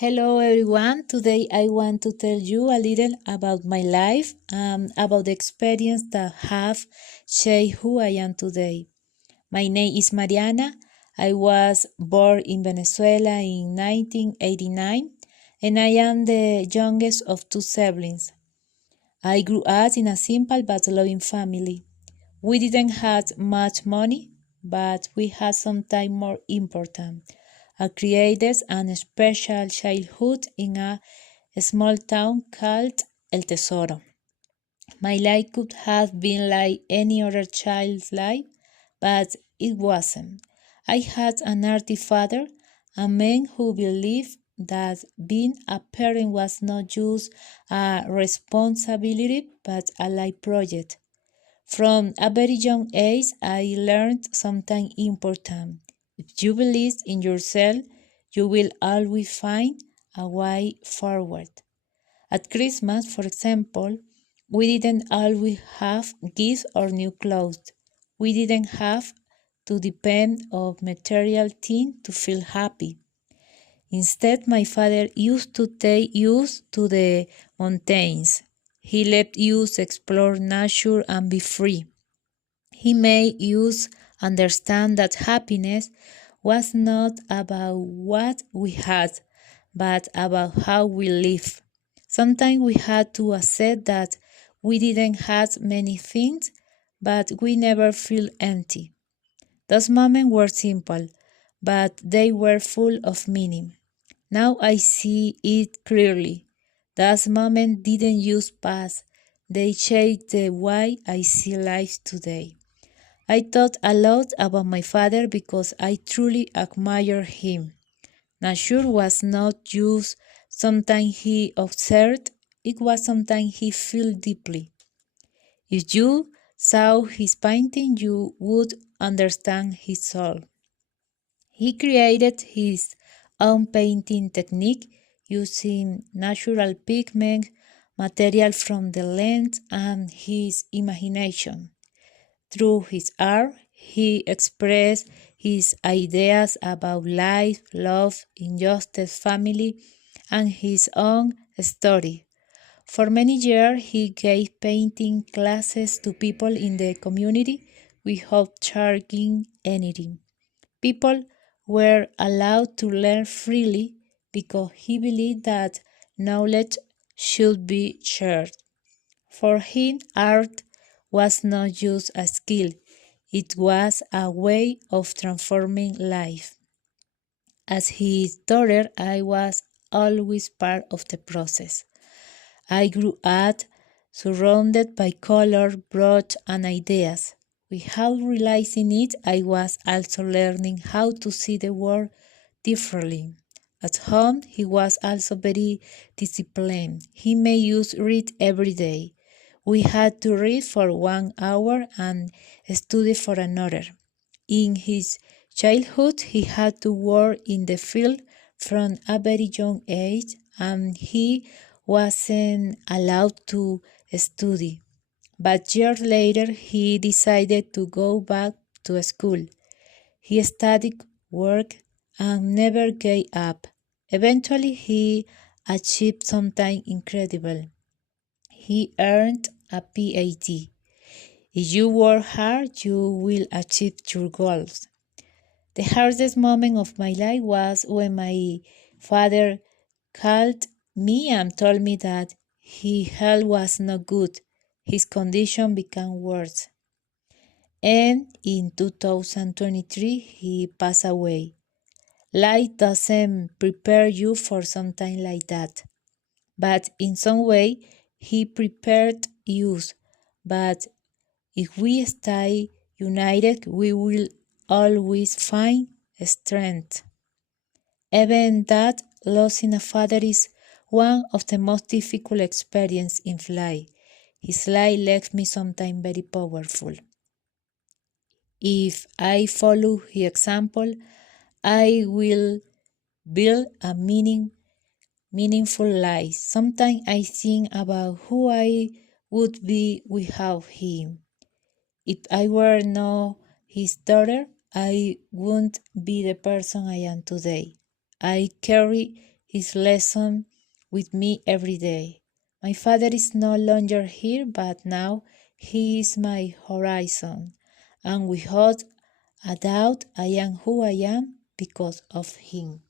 Hello everyone. Today I want to tell you a little about my life and about the experience that have shaped who I am today. My name is Mariana. I was born in Venezuela in 1989 and I am the youngest of two siblings. I grew up in a simple but loving family. We didn't have much money, but we had something more important. I created a special childhood in a small town called El Tesoro. My life could have been like any other child's life, but it wasn't. I had an arty father, a man who believed that being a parent was not just a responsibility but a life project. From a very young age, I learned something important. If you believe in yourself, you will always find a way forward. At Christmas, for example, we didn't always have gifts or new clothes. We didn't have to depend on material things to feel happy. Instead, my father used to take us to the mountains. He let us explore nature and be free. He made us understand that happiness was not about what we had, but about how we live. Sometimes we had to accept that we didn't have many things, but we never feel empty. Those moments were simple, but they were full of meaning. Now I see it clearly. Those moments didn't just pass, they shaped the way I see life today. I thought a lot about my father because I truly admire him. Nature was not just something he observed, it was something he felt deeply. If you saw his painting, you would understand his soul. He created his own painting technique using natural pigment, material from the land, and his imagination. Through his art, he expressed his ideas about life, love, injustice, family, and his own story. For many years, he gave painting classes to people in the community without charging anything. People were allowed to learn freely because he believed that knowledge should be shared. For him, art was not just a skill, it was a way of transforming life. As his daughter, I was always part of the process. I grew up surrounded by color, broad, and ideas. Without realizing it, I was also learning how to see the world differently. At home, he was also very disciplined. He made us read every day. We had to read for 1 hour and study for another. In his childhood, he had to work in the field from a very young age, and he wasn't allowed to study. But years later, he decided to go back to school. He studied, worked, and never gave up. Eventually, he achieved something incredible. He earned a PhD. If you work hard, you will achieve your goals. The hardest moment of my life was when my father called me and told me that his health was not good. His condition became worse. And in 2023, he passed away. Life doesn't prepare you for something like that. But in some way, he prepared us. But if we stay united, we will always find strength. Even that losing a father is one of the most difficult experiences in life. His life left me something very powerful. If I follow his example, I will build a meaningful life. Sometimes I think about who I would be without him. If I were not his daughter, I wouldn't be the person I am today. I carry his lesson with me every day. My father is no longer here, but now he is my horizon, and without a doubt I am who I am because of him.